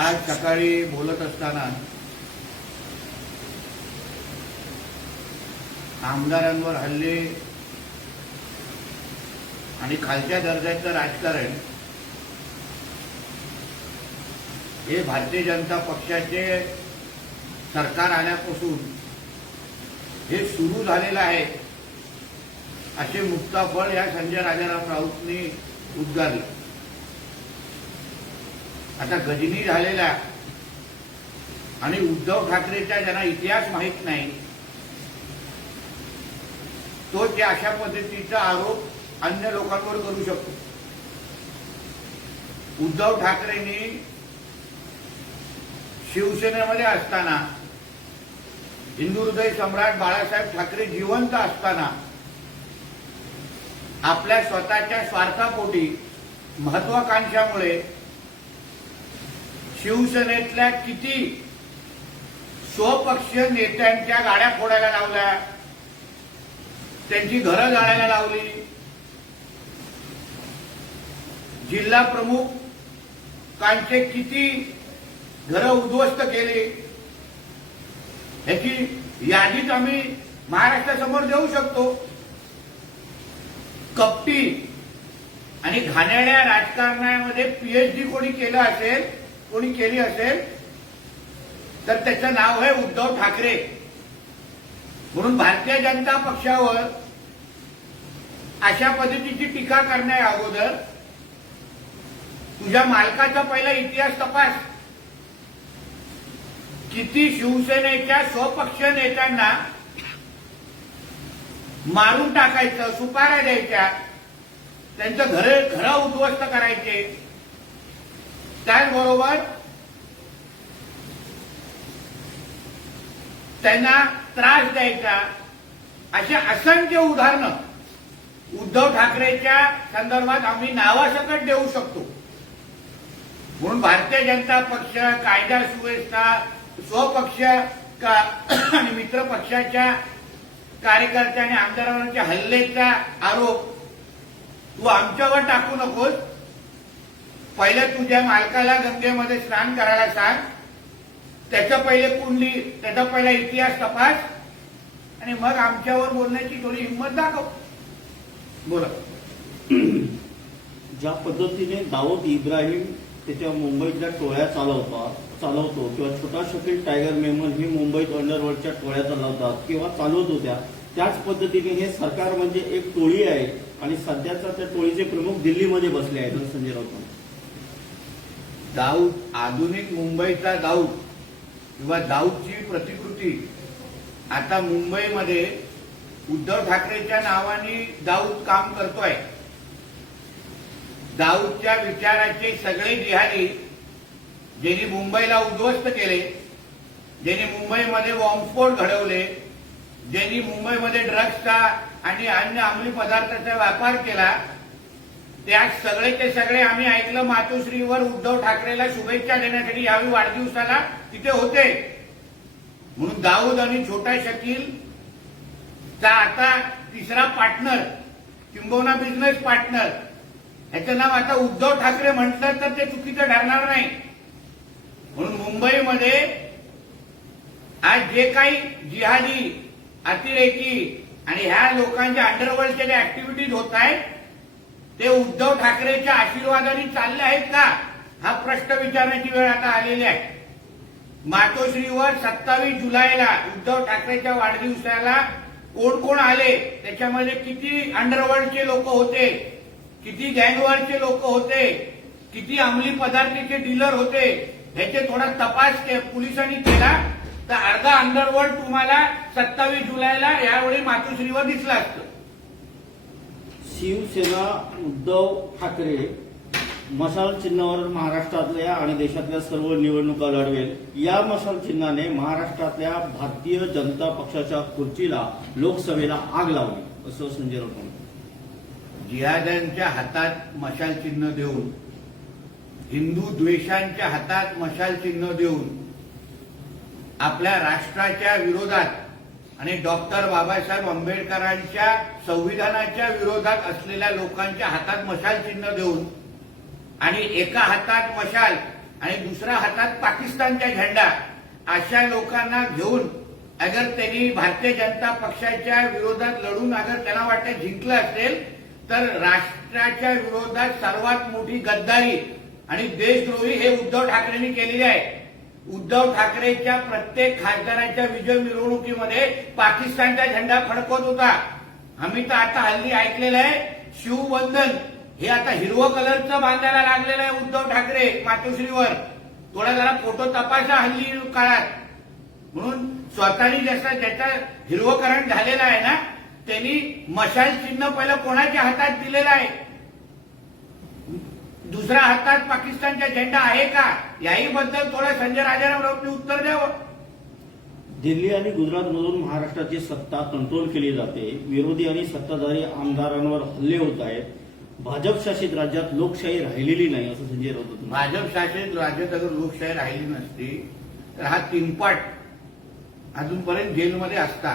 आज सकाळी बोलत असताना आमदारांवर हल्ले आणि खालच्या दर्जाचं राजकारण हे भारतीय जनता पक्षाचे सरकार आल्यापासून हे सुरू झालेलं आहे असे मुक्ताफळ या संजय राजाराम राऊतने उद्गारलं आता गजनी झालेला आणि उद्धव ठाकरेचा ज्यांना इतिहास माहीत नाही तो ते अशा पद्धतीचा आरोप अन्य लोकांवर करू शकतो उद्धव ठाकरेंनी शिवसेनेमध्ये असताना हिंदू हृदय सम्राट बाळासाहेब ठाकरे जिवंत असताना आपल्या स्वतःच्या स्वार्थापोटी महत्वाकांक्षामुळे शिवसेनेतल्या किती स्वपक्षीय नेत्यांच्या गाड्या फोडायला लावल्या त्यांची घरं जाळायला लावली जिल्हा प्रमुख कांचे किती घरं उद्ध्वस्त केले ह्याची यादीच आम्ही महाराष्ट्रासमोर देऊ शकतो कपटी आणि घाणेड्या राजकारणामध्ये पीएचडी कोणी केलं असेल कोणी केली असेल तर त्याचं नाव आहे उद्धव ठाकरे म्हणून भारतीय जनता पक्षावर अशा पद्धतीची टीका करण्या अगोदर तुझ्या मालकाचा पहिला इतिहास तपास किती शिवसेनेच्या स्वपक्ष नेत्यांना मारून टाकायचं सुपाऱ्या द्यायच्या त्यांचं घर घरं उद्ध्वस्त करायचे त्याचबरोबर त्यांना त्रास द्यायचा अशा असंख्य उदाहरणं उद्धव ठाकरेच्या संदर्भात आम्ही नावासकट देऊ शकतो म्हणून भारतीय जनता पक्ष कायदा सुव्यवस्था स्वपक्ष का आणि मित्र पक्षाच्या आणि आमदारांच्या हल्लेचा आरोप तू आमच्यावर टाकू नकोस पहिले तुझ्या मालकाला गंगेमध्ये स्नान करायला सांग त्याच्या पहिले कुंडली त्याचा पहिला इतिहास तपास आणि मग आमच्यावर बोलण्याची थोडी हिंमत दाखव बोला ज्या पद्धतीने दाऊद इब्राहिम त्याच्या मुंबईतल्या टोळ्या चालवता चालवतो किंवा छोटा शकील टायगर मेमन ही मुंबईत अंडरवर्ल्डच्या टोळ्या चालवतात किंवा चालवत होत्या त्याच पद्धतीने हे सरकार म्हणजे एक टोळी आहे आणि सध्याचा त्या टोळीचे प्रमुख दिल्लीमध्ये बसले आहेत संजय राऊत दाऊद आधुनिक मुंबईचा दाऊद किंवा दाऊदची प्रतिकृती आता मुंबईमध्ये उद्धव ठाकरेच्या नावाने दाऊद काम करतोय दाऊदच्या विचाराचे सगळे जिहादी ज्यांनी मुंबईला उद्ध्वस्त केले ज्यांनी मुंबईमध्ये बॉम्बस्फोट घडवले ज्यांनी मुंबईमध्ये ड्रग्सचा आणि अन्य अंमली पदार्थाचा व्यापार केला त्या ते सगळे आम्ही ऐकलं मातोश्रीवर उद्धव ठाकरेला शुभेच्छा देण्यासाठी यावेळी वाढदिवसाला तिथे होते म्हणून दाऊद आणि छोटा शकील चा आता तिसरा पार्टनर किंबवना बिझनेस पार्टनर ह्याचं नाव आता उद्धव ठाकरे म्हटलं तर ते चुकीचं ठरणार नाही म्हणून मुंबईमध्ये आज जे काही जिहादी अतिरेकी आणि ह्या लोकांच्या अंडरवर्ल्डच्या ज्या ऍक्टिव्हिटीज होत आहेत ते उद्धव ठाकरेच्या आशीर्वादाने चालले आहेत का हा प्रश्न विचारण्याची वेळ आता आलेली आहे मातोश्रीवर सत्तावीस जुलैला उद्धव ठाकरेच्या वाढदिवसाला कोण कोण आले त्याच्यामध्ये किती अंडरवर्ल्डचे लोक होते किती गँगवारचे लोक होते किती अंमली पदार्थाचे डीलर होते ह्याचे थोडा तपास के पोलिसांनी केला तर अर्धा अंडरवर्ल्ड तुम्हाला सत्तावीस जुलैला यावेळी मातोश्रीवर दिसला असतो शिवसेना उद्धव ठाकरे मशाल चिन्हावर महाराष्ट्रातल्या आणि देशातल्या सर्व निवडणुका लढवेल या मशाल चिन्हाने महाराष्ट्रातल्या भारतीय जनता पक्षाच्या खुर्चीला लोकसभेला आग लावली असं संजय राऊत जिहाद्यांच्या हातात मशाल चिन्ह देऊन हिंदू द्वेषांच्या हातात मशाल चिन्ह देऊन आपल्या राष्ट्राच्या विरोधात आणि डॉक्टर बाबासाहेब आंबेडकरांच्या संविधानाच्या विरोधात असलेल्या लोकांच्या हातात मशाल चिन्ह देऊन आणि एका हातात मशाल आणि दुसऱ्या हातात पाकिस्तानचा झेंडा अशा लोकांना घेऊन अगर त्यांनी भारतीय जनता पक्षाच्या विरोधात लढून अगर त्यांना वाटतं जिंकलं असेल तर राष्ट्राच्या विरोधात सर्वात मोठी गद्दारी आणि देशद्रोही हे उद्धव ठाकरेंनी केलेली आहे उद्धव ठाकरेच्या प्रत्येक खासदाराच्या विजय मिरवणुकीमध्ये पाकिस्तानचा झेंडा फडकवत होता आम्ही तर आता हल्ली ऐकलेलं आहे शिवबंधन हे आता हिरवं कलरचं बांधायला लागलेलं आहे उद्धव ठाकरे मातोश्रीवर थोडा जरा फोटो तपासा हल्ली काळात म्हणून स्वतःनी जसा ज्याचा हिरवकरण झालेला आहे ना त्यांनी मशाल चिन्ह पहिलं कोणाच्या हातात दिलेलं आहे दुसऱ्या हातात पाकिस्तानचा झेंडा आहे का याही बद्दल थोडं संजय राजाराम उत्तर द्यावं दिल्ली आणि गुजरातमधून महाराष्ट्राची सत्ता कंट्रोल केली जाते विरोधी आणि सत्ताधारी आमदारांवर हल्ले होत आहेत भाजप शासित राज्यात लोकशाही राहिलेली नाही असं संजय राऊत भाजप शासित राज्यात अगर लोकशाही राहिली नसती तर हा तिनपाट अजूनपर्यंत जेलमध्ये असता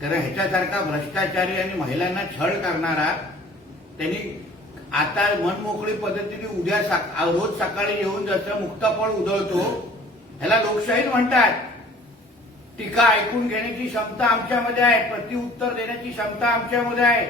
कारण ह्याच्यासारखा भ्रष्टाचारी आणि महिलांना छळ करणारा त्यांनी आता मनमोकळी पद्धतीने उद्या सा, रोज सकाळी येऊन जसं मुक्ताफळ उधळतो ह्याला लोकशाही म्हणतात टीका ऐकून घेण्याची क्षमता आमच्यामध्ये आहे प्रतिउत्तर देण्याची क्षमता आमच्यामध्ये आहे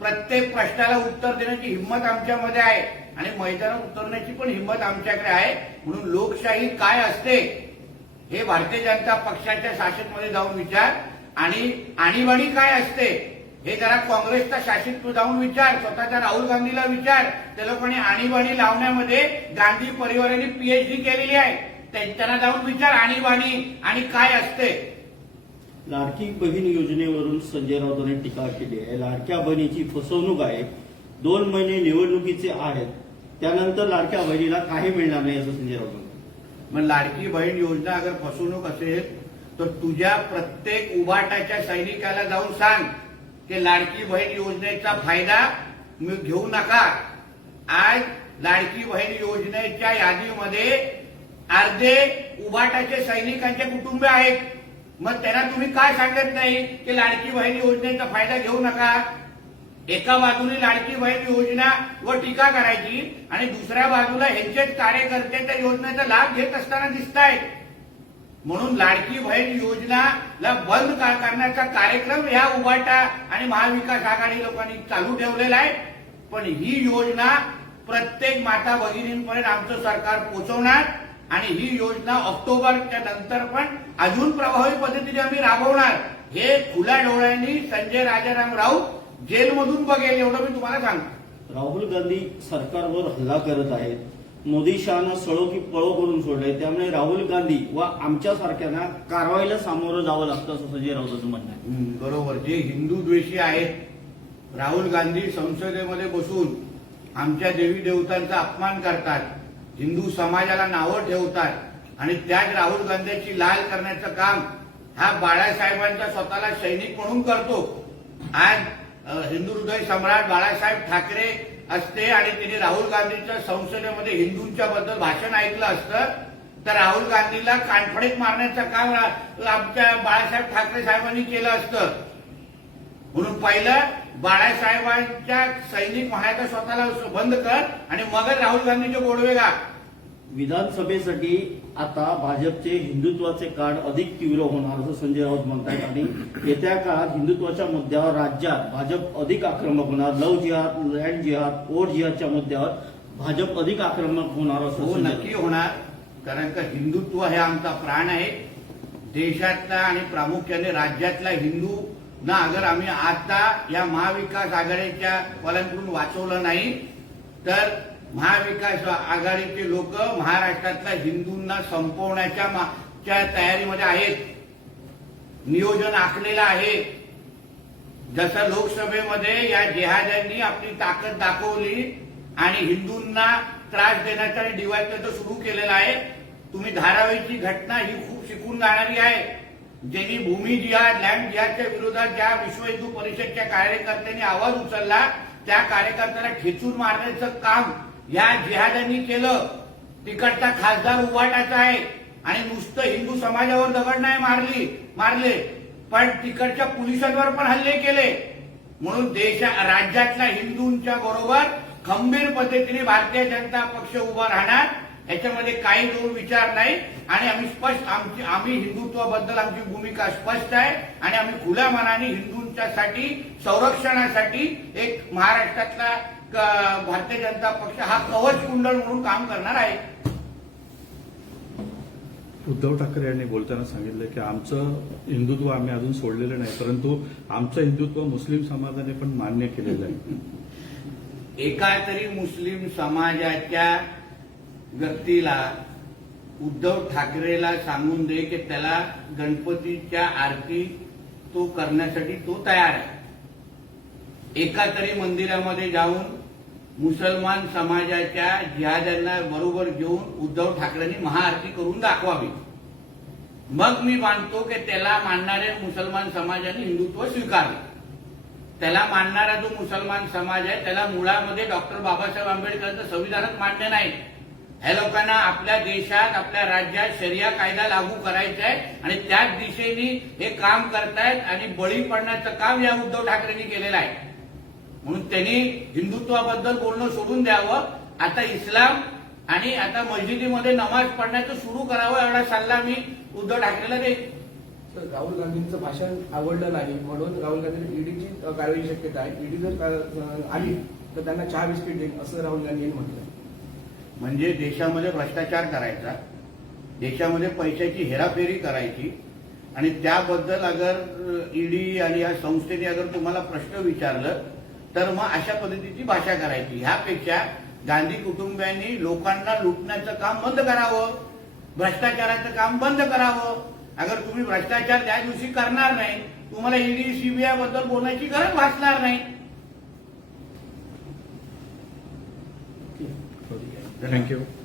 प्रत्येक प्रश्नाला उत्तर देण्याची हिंमत आमच्यामध्ये आहे आणि मैदानात उतरण्याची पण हिंमत आमच्याकडे आहे म्हणून लोकशाही काय असते हे भारतीय जनता पक्षाच्या शासनमध्ये जाऊन विचार आणि आणीबाणी काय असते हे जरा काँग्रेसचा शासित जाऊन विचार स्वतःच्या राहुल गांधीला विचार त्या लोकांनी आणीबाणी लावण्यामध्ये गांधी परिवाराने पीएचडी केलेली आहे त्यांना जाऊन विचार आणीबाणी आणि काय असते लाडकी बहीण योजनेवरून संजय यांनी टीका केली आहे लाडक्या बहिणीची फसवणूक आहे दोन महिने निवडणुकीचे आहेत त्यानंतर लाडक्या बहिणीला काही मिळणार नाही असं संजय राऊत मग लाडकी बहीण योजना अगर फसवणूक असेल तर तुझ्या प्रत्येक उभाटाच्या सैनिकाला जाऊन सांग की लाडकी बहीण योजनेचा फायदा घेऊ नका आज लाडकी बहीण योजनेच्या यादीमध्ये अर्धे उभाटाचे सैनिकांचे कुटुंब आहेत मग त्यांना तुम्ही काय सांगत नाही की लाडकी बहीण योजनेचा फायदा घेऊ नका एका बाजूने लाडकी बहीण योजना व टीका करायची आणि दुसऱ्या बाजूला ह्यांचेच कार्यकर्ते त्या योजनेचा लाभ घेत असताना दिसतायत म्हणून लाडकी बहीण योजनाला बंद करण्याचा कार्यक्रम ह्या उभाटा आणि महाविकास आघाडी लोकांनी चालू ठेवलेला आहे पण ही योजना प्रत्येक माता भगिनींपर्यंत आमचं सरकार पोहोचवणार आणि ही योजना ऑक्टोबरच्या नंतर पण अजून प्रभावी पद्धतीने आम्ही राबवणार हे खुल्या डोळ्यांनी संजय राजाराम राऊत जेलमधून बघेल एवढं मी तुम्हाला सांगतो राहुल गांधी सरकारवर हल्ला करत आहेत मोदी शहानं सळो की पळो करून सोडलंय त्यामुळे राहुल गांधी व आमच्यासारख्यांना कारवाईला सामोरं जावं लागतं असं संजय राऊतांचं म्हणणं आहे बरोबर जे हिंदू द्वेषी आहेत राहुल गांधी संसदेमध्ये बसून आमच्या देवी देवतांचा अपमान करतात हिंदू समाजाला नावं ठेवतात आणि त्याच राहुल गांधीची लाल करण्याचं काम हा बाळासाहेबांचा स्वतःला सैनिक म्हणून करतो आज हिंदू हृदय सम्राट बाळासाहेब ठाकरे असते आणि तिने राहुल गांधीच्या संसदेमध्ये हिंदूंच्या बद्दल भाषण ऐकलं असतं तर राहुल गांधीला कानफडीत मारण्याचं काम आमच्या बाळासाहेब ठाकरे साहेबांनी केलं असतं म्हणून पहिलं बाळासाहेबांच्या सैनिक म्हणायचं स्वतःला बंद कर आणि मगच राहुल गांधीचे गोडवेगा विधानसभेसाठी आता भाजपचे हिंदुत्वाचे कार्ड अधिक तीव्र होणार असं संजय राऊत म्हणतात आणि येत्या काळात हिंदुत्वाच्या मुद्द्यावर राज्यात भाजप अधिक आक्रमक होणार लव जिहाद लँड जिहाद ओर जिहादच्या मुद्द्यावर भाजप अधिक आक्रमक होणार असं हो, नक्की होणार कारण का हिंदुत्व हे आमचा प्राण आहे देशातला आणि प्रामुख्याने राज्यातला हिंदू ना अगर आम्ही आता या महाविकास आघाडीच्या वाल्यांकडून वाचवलं नाही तर महाविकास आघाडीचे लोक महाराष्ट्रातल्या हिंदूंना संपवण्याच्या तयारीमध्ये आहेत नियोजन आखलेलं आहे जसं लोकसभेमध्ये या जेहाद्यांनी आपली ताकद दाखवली आणि हिंदूंना त्रास देण्याचा आणि डिवायचं सुरू केलेलं आहे तुम्ही धारावीची घटना ही खूप शिकून जाणारी आहे ज्यांनी भूमी जिहाद लँड जिहादच्या विरोधात ज्या विश्व हिंदू परिषदच्या कार्यकर्त्यांनी आवाज उचलला त्या कार्यकर्त्याला खेचून मारण्याचं काम या जिहादांनी केलं तिकडचा खासदार उवाटाचा आहे आणि नुसतं हिंदू समाजावर दगड नाही मारली मारले पण तिकडच्या पोलिसांवर पण हल्ले केले म्हणून देशा राज्यातल्या हिंदूंच्या बरोबर खंबीर पद्धतीने भारतीय जनता पक्ष उभा राहणार याच्यामध्ये काही दोन विचार नाही आणि आम्ही स्पष्ट आमची आम्ही हिंदुत्वाबद्दल आमची भूमिका स्पष्ट आहे आणि आम्ही खुल्या मनाने हिंदूंच्यासाठी संरक्षणासाठी एक महाराष्ट्रातला भारतीय जनता पक्ष हा कवच कुंडल म्हणून काम करणार आहे उद्धव ठाकरे यांनी बोलताना सांगितलं की आमचं हिंदुत्व आम्ही अजून सोडलेलं नाही परंतु आमचं हिंदुत्व मुस्लिम समाजाने पण मान्य केलेलं आहे एका तरी मुस्लिम समाजाच्या व्यक्तीला उद्धव ठाकरेला सांगून दे की त्याला गणपतीच्या आरती तो करण्यासाठी तो तयार आहे एका तरी मंदिरामध्ये जाऊन मुसलमान समाजाच्या जिहाद्यांना बरोबर घेऊन उद्धव ठाकरेंनी महाआरती करून दाखवावी मग मी मानतो की त्याला मानणारे मुसलमान समाजाने हिंदुत्व स्वीकारले त्याला मानणारा जो मुसलमान समाज आहे त्याला मुळामध्ये डॉक्टर बाबासाहेब आंबेडकरांचं संविधानच मान्य नाही ह्या लोकांना आपल्या देशात आपल्या राज्यात शरिया कायदा लागू करायचा आहे आणि त्याच दिशेने हे काम करतायत आणि बळी पडण्याचं काम या उद्धव ठाकरेंनी केलेलं आहे म्हणून त्यांनी हिंदुत्वाबद्दल बोलणं सोडून द्यावं आता इस्लाम आणि आता मस्जिदीमध्ये नमाज पडण्याचं सुरू करावं एवढा सल्ला मी उद्धव ठाकरेला देईन राहुल गांधींचं भाषण आवडलं नाही म्हणून राहुल गांधी ईडीची कारवाई शक्यता आहे ईडी जर आली तर त्यांना चहा बिस्किट देईल असं राहुल गांधी यांनी म्हटलं म्हणजे देशामध्ये भ्रष्टाचार करायचा देशामध्ये पैशाची हेराफेरी करायची आणि त्याबद्दल अगर ईडी आणि या संस्थेने अगर तुम्हाला प्रश्न विचारलं तर मग अशा पद्धतीची भाषा करायची ह्यापेक्षा गांधी कुटुंबियांनी लोकांना लुटण्याचं काम बंद करावं भ्रष्टाचाराचं काम बंद करावं अगर तुम्ही भ्रष्टाचार त्या दिवशी करणार नाही तुम्हाला ईडी सीबीआय बद्दल बोलायची गरज भासणार नाही थँक्यू